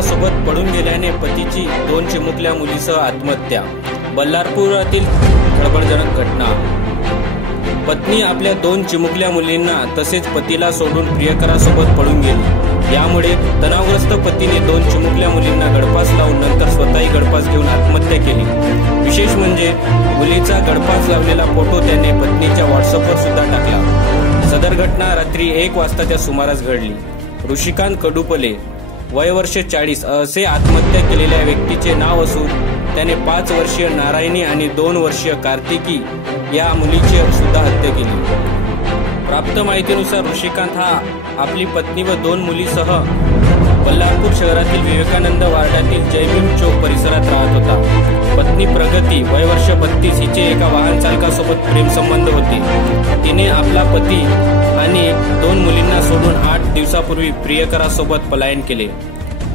सोबत पडून गेल्याने पतीची दोन चिमुकल्या मुलीसह आत्महत्या. बल्लारपुरातील खळबळजनक घटना. पत्नी आपल्या दोन चिमुकल्या मुलींना तसेच पतीला सोडून प्रियकरासोबत पळून गेली. यामुळे तणावग्रस्त पतीने दोन चिमुकल्या मुलींना गडपास लावून नंतर स्वतःही गडपास घेऊन आत्महत्या केली. विशेष म्हणजे मुलीचा गडपास लावलेला फोटो त्याने पत्नीच्या व्हॉट्सअपवर सुद्धा टाकला. सदर घटना रात्री एक वाजताच्या सुमारास घडली. ऋषिकांत कडुपले वयवर्ष चाळीस असे आत्महत्या केलेल्या व्यक्तीचे नाव असून त्याने पाच वर्षीय नारायणी आणि दोन वर्षीय कार्तिकी या मुलीची सुद्धा हत्या केली. प्राप्त माहितीनुसार ऋषिकांत हा आपली पत्नी व दोन मुलीसह बल्लारपूर शहरातील विवेकानंद वार्डातील जयभीम चौक परिसरात राहत होता. पत्नी प्रगती वयवर्ष बत्तीस हिचे एका वाहन चालकासोबत प्रेमसंबंध होते. तिने आपला पती आणि दोन मुली सोडून आठ दिवसापूर्वी प्रियकरासोबत पलायन केले.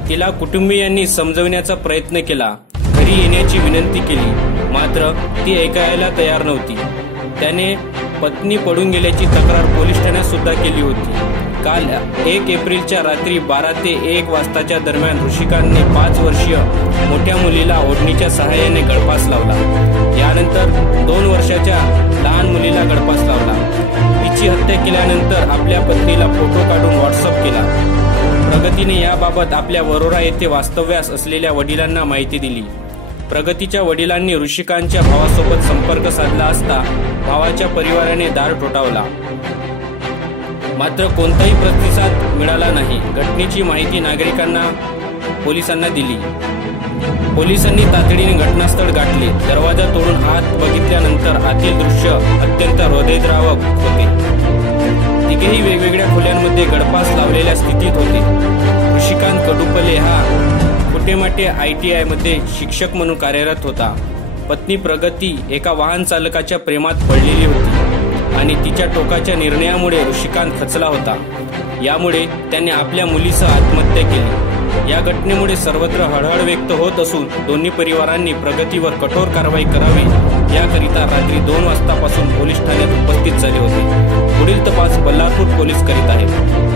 तिला कुटुंबियांनी समजविण्याचा प्रयत्न केला. घरी येण्याची विनंती केली. मात्र ती ऐकायला तयार नव्हती. त्याने पत्नी पडून गेल्याची तक्रार पोलीस ठाण्यात सुद्धा केली होती. काल एक एप्रिलच्या रात्री बारा ते एक वाजताच्या दरम्यान ऋषिकांतने पाच वर्षीय मोठ्या मुलीला ओढणीच्या सहाय्याने गळपास लावला. यानंतर दोन वर्षाच्या लहान मुलीला गळपास लावला हत्या केल्यानंतर आपल्या पत्नीला फोटो काढून व्हॉट्सअप केला. प्रगतीने याबाबत आपल्या वरोरा येथे वास्तव्यास असलेल्या वडिलांना माहिती दिली. प्रगतीच्या वडिलांनी ऋषिकांच्या भावासोबत संपर्क साधला असता भावाच्या परिवाराने दार ठोठावला. मात्र कोणताही प्रतिसाद मिळाला नाही घटनेची माहिती नागरिकांना पोलिसांना दिली. पोलिसांनी तातडीने घटनास्थळ गाठले. दरवाजा तोडून आत बघितल्यानंतर आतील दृश्य अत्यंत हृदयद्रावक होते. तिघेही वेगवेगळ्या खोल्यांमध्ये गडपास लावलेल्या स्थितीत होते. ऋषिकांत कडुपले हा कुटेमाटे आय टी आयमध्ये शिक्षक म्हणून कार्यरत होता. पत्नी प्रगती एका वाहन चालकाच्या प्रेमात पडलेली होती आणि तिच्या टोकाच्या निर्णयामुळे ऋषिकांत खचला होता. यामुळे त्याने आपल्या मुलीसह आत्महत्या केली. या घटनेमुळे सर्वत्र हळहळ व्यक्त होत असून दोन्ही परिवारांनी प्रगतीवर कठोर कारवाई करावी याकरिता रात्री दोन वाजतापासून पोलीस ठाण्यात उपस्थित झाले होते. पुढील तपास बल्लारपूर पोलीस करीत आहेत.